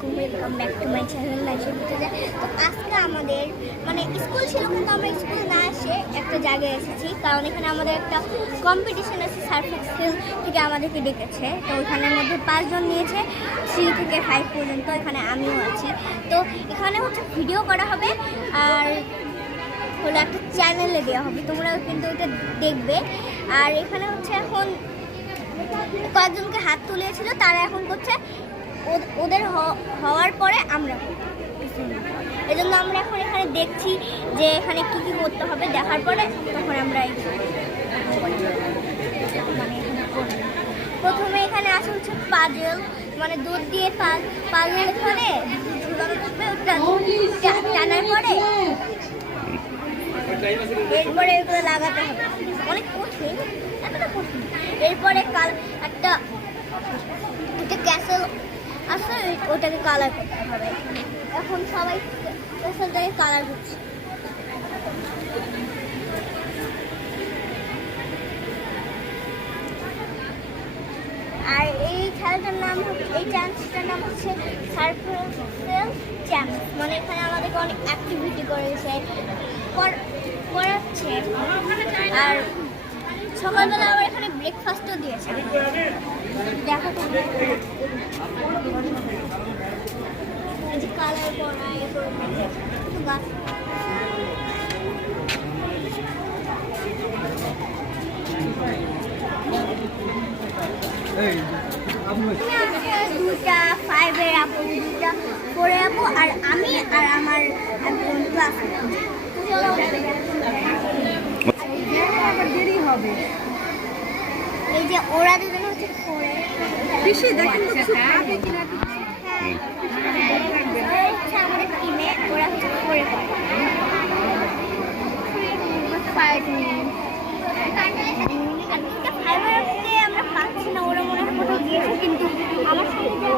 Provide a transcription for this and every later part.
আলাইকুম, welcome back to my channel লাইফে ঘুরতে যায়। তো আজকে আমাদের মানে স্কুল ছিল, কিন্তু আমরা স্কুল না এসে একটা জায়গায় এসেছি, কারণ এখানে আমাদের একটা কম্পিটিশন আছে। সার্ফ এক্সেল থেকে আমাদেরকে ডেকেছে, তো ওইখানের মধ্যে 5 জন নিয়েছে, 3 থেকে 5 পর্যন্ত। এখানে আমিও আছি। তো এখানে হচ্ছে ভিডিও করা হবে আর হলো একটা চ্যানেলে দেওয়া হবে, তোমরাও কিন্তু ওইটা দেখবে। আর এখানে হচ্ছে এখন কয়েকজনকে হাত তুলেছিল, তারা এখন করছে, ওদের হওয়ার পরে আমরা, এই জন্য আমরা এখন এখানে দেখছি যে এখানে কী কী করতে হবে। দেখার পরে তখন আমরা প্রথমে এখানে আসে হচ্ছে পাজেল, মানে দুধ দিয়ে পাজেল এখানে ঝুলানো থাকবে, ওটা টানার পরে এরপরে এগুলো লাগাতে হবে। অনেক কঠিন, এতটা কঠিন। এরপরে একটা ক্যাসেল আছে, ওটাকে কালার করতে হবে। এখন সবাই ক্যাসেলটাকে কালার করছে। আর এই খেলাটার নাম হচ্ছে, এই চ্যাম্পসটার নাম হচ্ছে সার্ফ এক্সেল চ্যাম্প। মানে এখানে আমাদেরকে অনেক অ্যাক্টিভিটি করেছে, করাচ্ছে। আর সকালবেলা আবার এখানে ব্রেকফাস্টও দিয়েছে। দেখো কালার করা গাছ। দুটা 5-এর আপু, দুটা 4-এর আপু, আর আমি আর আমার একজন ক্লাস। এই যে ওরা দুজন হচ্ছে 4-এ। আমাদের টিমে ওরা হচ্ছে 4-এ পড়ে। আমরা পাচ্ছি না, ওরা মনে হয় কোথাও গিয়েছে, কিন্তু আমার সঙ্গে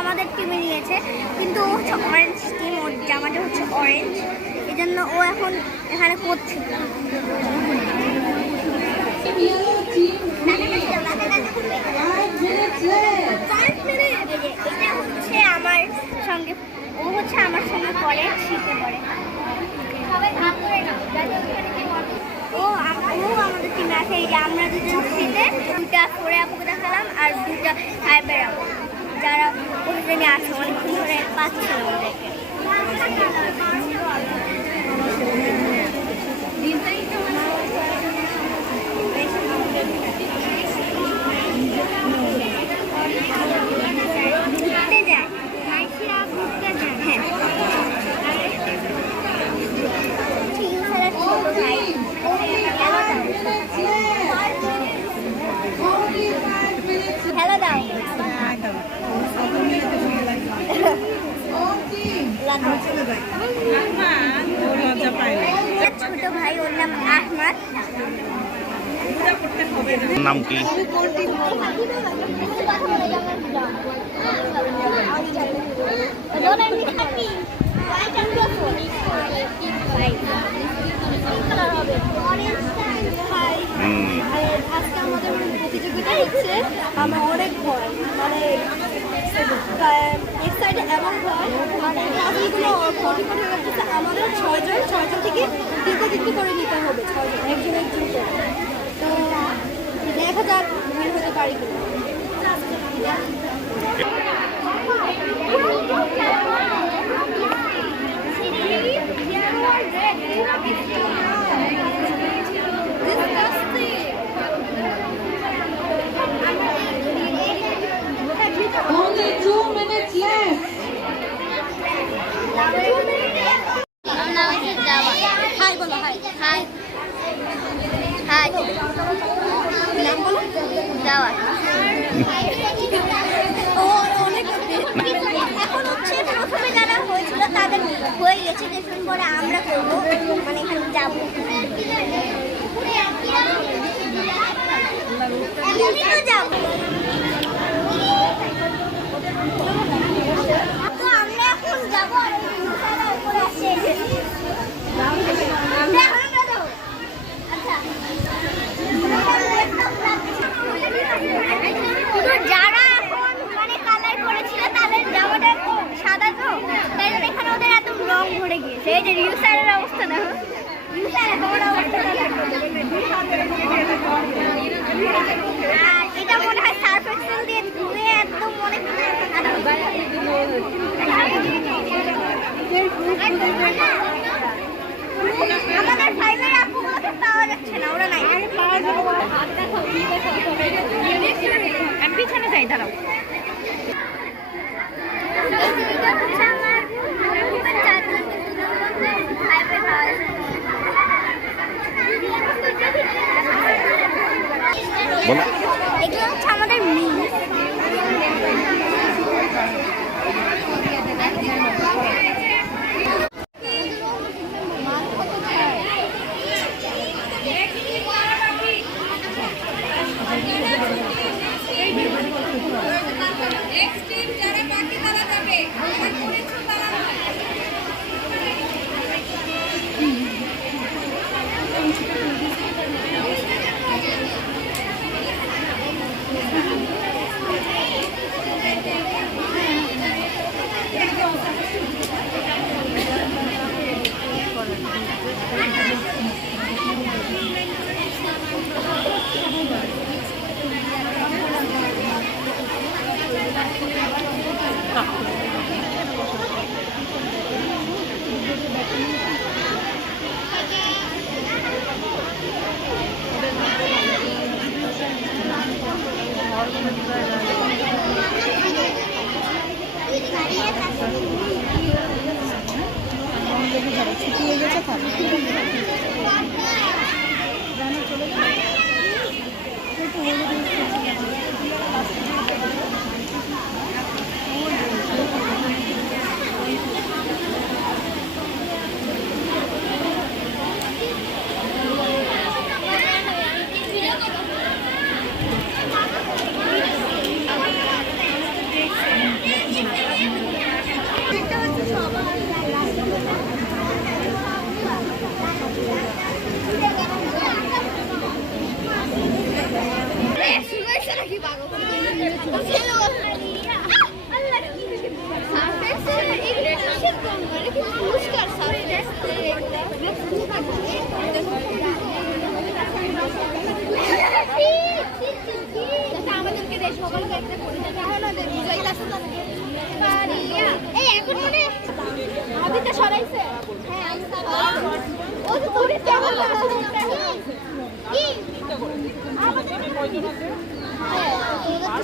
আমাদের টিমে নিয়েছে, কিন্তু ও হচ্ছে অরেঞ্জ টিম, ওর জামাটা হচ্ছে অরেঞ্জ, এই জন্য ও এখন এখানে করছে। এটা হচ্ছে আমার সঙ্গে, ও হচ্ছে আমার সঙ্গে পড়ে, শীতে পড়ে। ও আমাদের টিমে আছে। এই যে আমরা দুজন শীতে, দুটা 4-এ আপুকে দেখালাম আর দুটা 5-এর আপু, যারা প্রতিদিনই আছে, অনেকক্ষণ ধরে পাচ্ছিল ওদেরকে। ছোট ভাই, ওর নাম আহমদ। নাম কি? আজকে আমাদের প্রতিযোগিতা হচ্ছে, আমার অনেক ভয়, মানে এক সাইডে এমন ভয়, মানে ক্লাসগুলো কোটি কোটি লাগতেছে। আমাদের 6 জন থেকে তিনটে করে নিতে হবে, 6 জন, একজন করে। তো দেখা যাক ভুল হতে পারি কিনা। Only 2 minutes left. হাই বলো, হাই হাই হাই। নাম বলো, যাওয়া। এখন হচ্ছে প্রথমে যারা হয়েছিল তাদের হয়ে গেছে, কিছুদিন পরে আমরা করবো, মানে এখানে যাবো। যাবো, তো আমরা এখন যাবো। আর উপরে আসছে, আচ্ছা আর এটা মনে হয় সার্ফ এক্সেল দিয়ে ধুয়ে একদম মনে আমাদের ফাইলের আপুগুলোকে পাওয়া যাচ্ছে না, ওরা নাই। আমি পিছনে যাই, দাঁড়াও। এগুলো হচ্ছে আমাদের মিস।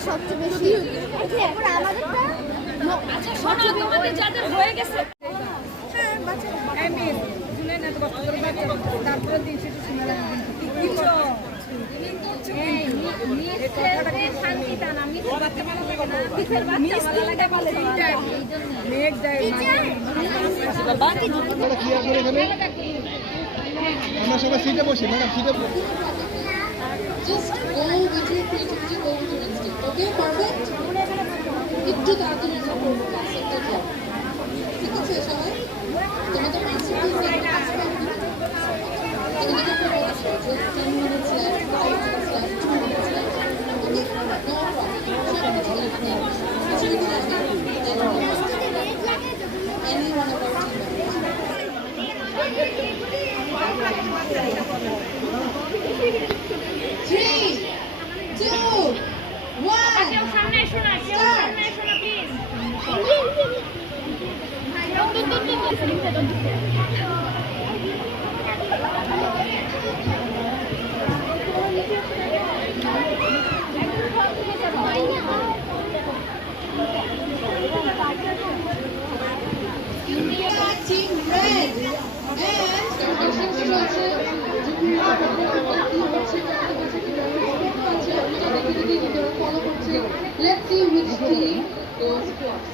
সবচেয়ে বেশি আমাদের যাদের হয়ে গেছে আমরা সবাই সিটে বসি, ম্যাডাম সিটে বসি। Just go with your creativity, go with your instinct. Okay, perfect? একটু তাড়াতাড়ি করবো ক্লাসটা যাও। ঠিক আছে সবাই? তোমাদের মাস্টারপিস দেখে কাজ করবে না? এখানে তো বলেছে যে 10 minutes left, 5 minutes left, 2 minutes left. Okay? No problem. সব কিছু লাগবে। কিছু যদি লাগে, any one of our team members. 3, 2, 1. সামনে এসো না, কেউ সামনে এসো না please. Team red and let's see which team goes first.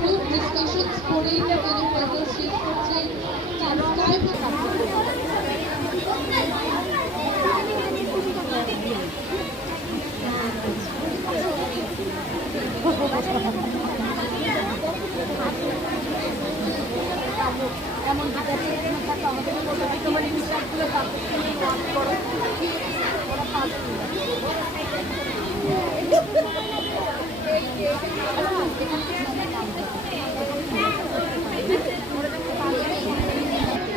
Group discussions পড়েই না কেন puzzle শেষ করছে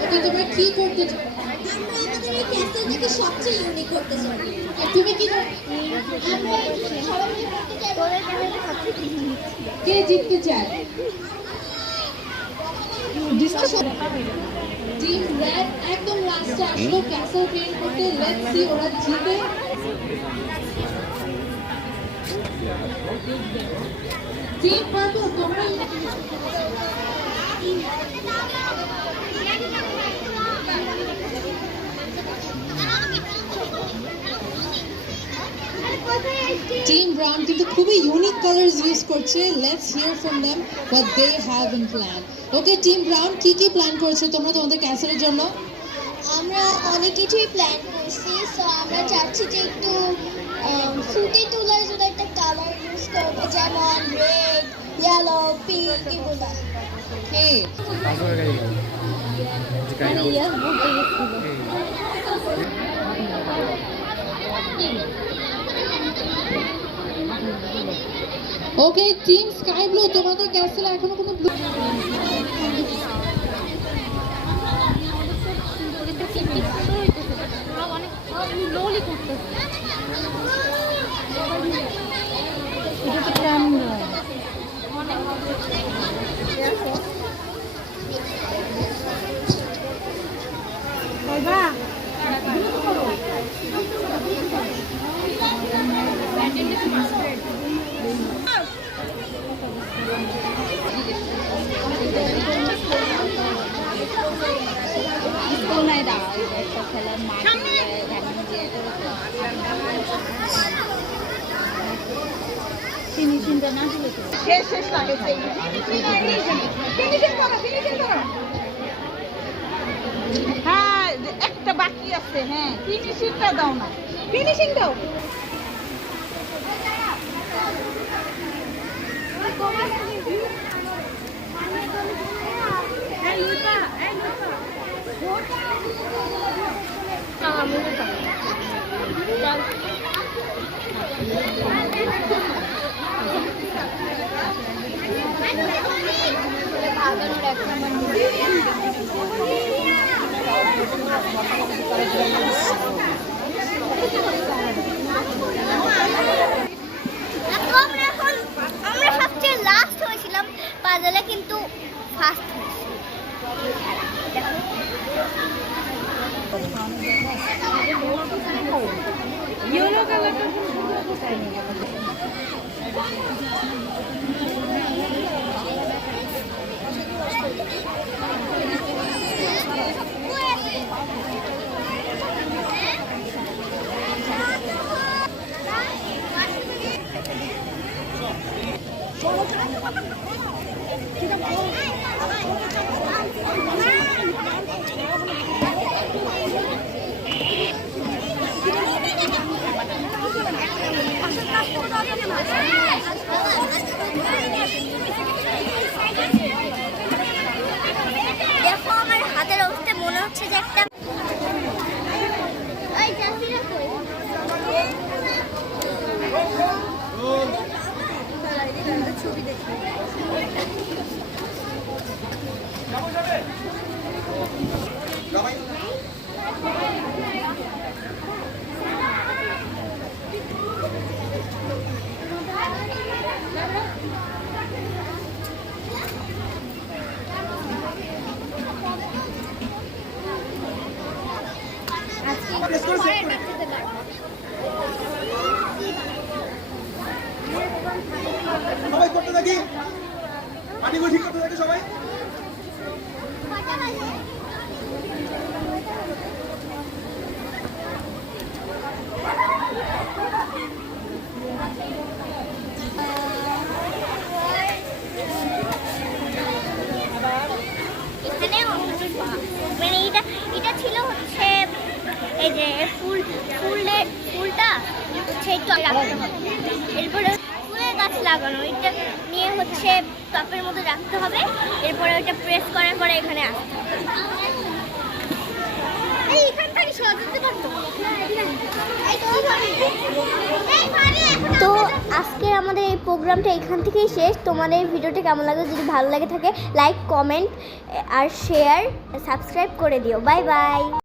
ওকে তোমরা কি করতে চাও? আমরা আমাদের এই ক্যাসেলটাকে সবচেয়ে ইউনিক করতে চাই। আর তুমি কি করতে? আমরা সবাই মিলে করতে চাই তোদের ক্যাসেলটা সবচেয়ে ইউনিক ছিল। কে জিততে চায়? ডিসকাশন। টিম রেড একদম লাস্টে আসলো ক্যাসেল ক্রিয়েট করতে। লেটস সি ওরা জিতে। টিম পার্পল তোমরা টিম ব্রাউন কিন্তু খুবই ইউনিক কালার্স ইউজ করছে। Let's here from them what they have in plan. Okay team brown কি কি প্ল্যান করছো তোমরা তোমাদের ক্যাসেলের জন্য? আমরা অনেক কিছুই প্ল্যান করছি, সো আমরা চাচ্ছি যে একটু ফুটে তোলার জন্য একটা কালার ইউজ করবো, যেমন রেড, ইয়েলো, পিঙ্ক এগুলো। হে মানে ইয়াস বলতে গেছিল। ওকে টিম স্কাই ব্লু তোমাদের ক্যাসেলে এখনো কোনো ব্লু শেষ লাগে ফিনিশিং করো হ্যাঁ একটা বাকি আছে হ্যাঁ ফিনিশিংটা দাও না ফিনিশিং দাও আমরা সবচেয়ে লাস্ট হয়েছিলাম পাজলে, কিন্তু ফার্স্ট ইয়েলো কালারটা দেখো আমার হাতের অবস্থা, মনে হচ্ছে যে একটা ছবি দেখি। সবাই করতে থাকি, পানিগুলো ঠিক করতে থাকি সবাই। মানে এটা ছিল হচ্ছে এই যে ফুলটা হচ্ছে একটু রাখতে হবে, এরপরে ফুলের গাছ লাগানো, এটা নিয়ে হচ্ছে টপের মধ্যে রাখতে হবে, এরপরে ওইটা প্রেস করার পরে এখানে আসতে হবে। তো আজকের আমাদের এই প্রোগ্রামটা এখান থেকেই শেষ। তোমাদের ভিডিওটা কেমন লাগলো, যদি ভালো লাগে থাকে লাইক, কমেন্ট আর শেয়ার, সাবস্ক্রাইব করে দিও। Bye bye.